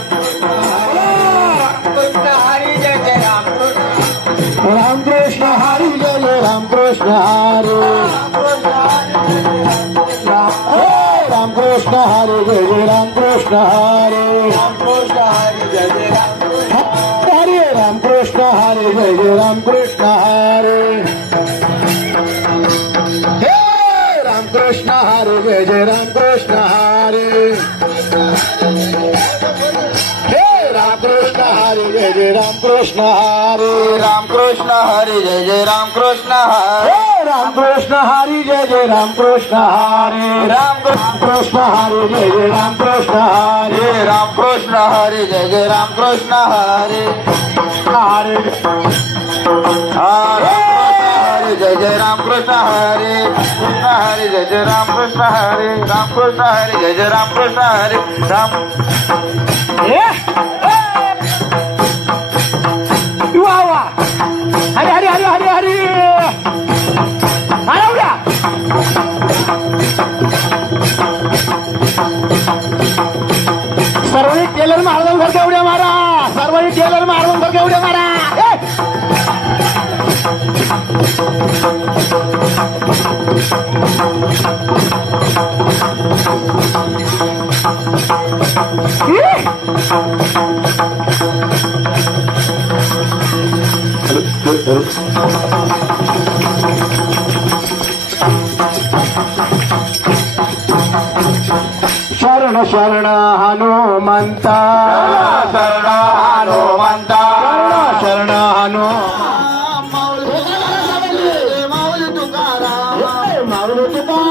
हरे राम रामकृष्ण हरे जय जय रामकृष्ण हरे रामकृष्ण राम कृष्ण रामकृष्ण हरे रामकृष्ण जय राम रामकृष्ण हरे हे रामकृष्ण हरे जय जय रामकृष्ण हरे रामकृष्ण हरे रामकृष्ण हरी जय जय रामकृष्ण हरी। रामकृष्ण हरे जय जय रामकृष्ण हरे। रामकृष्ण हरे जय जय रामकृष्ण हरे। हरे रामकृष्ण हरी जय जय रामकृष्ण हरी। हरे। हरे जय जय रामकृष्ण हरी। कृष्ण हरी जय जय रामकृष्ण हरी। रामकृष्ण हरी जय जय रामकृष्ण हरी। राम टेलर टेलर महाराजांसारख्या उड्या मारा. सर्वांनी टेलर महाराजांसारख्या उड्या मारा. ए! శరణ హనుమంత శరణ హనుమంత శరణ హను తుకారా తుకారా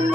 अरे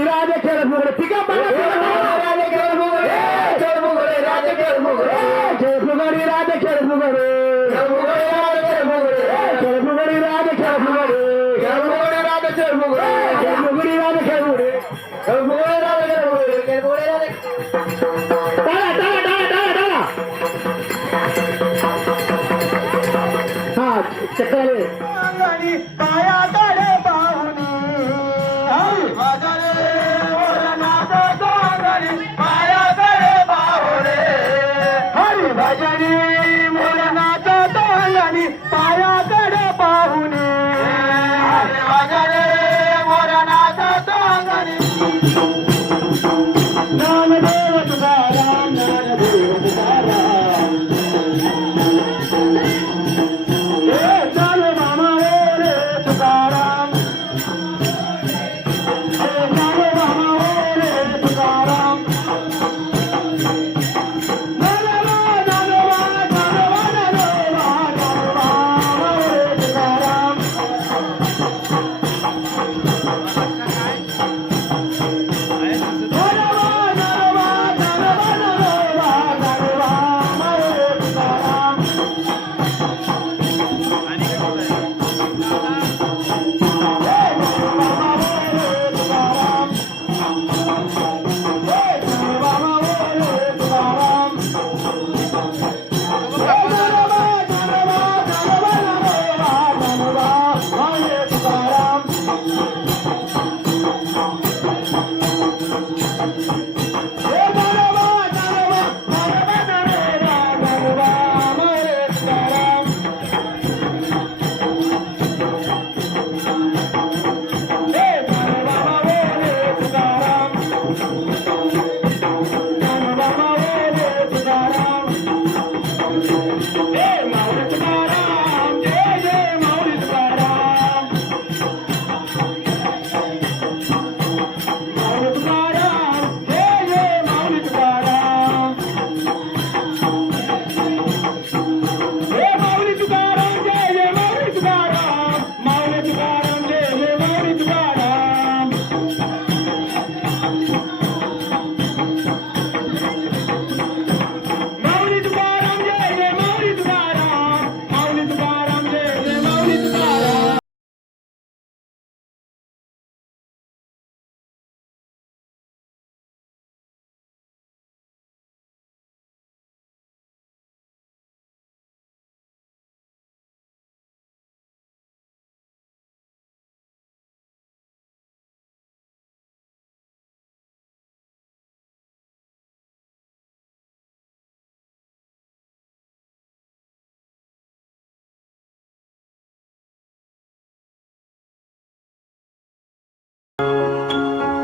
விடாத கேள்வி பிக்கப் பண்ண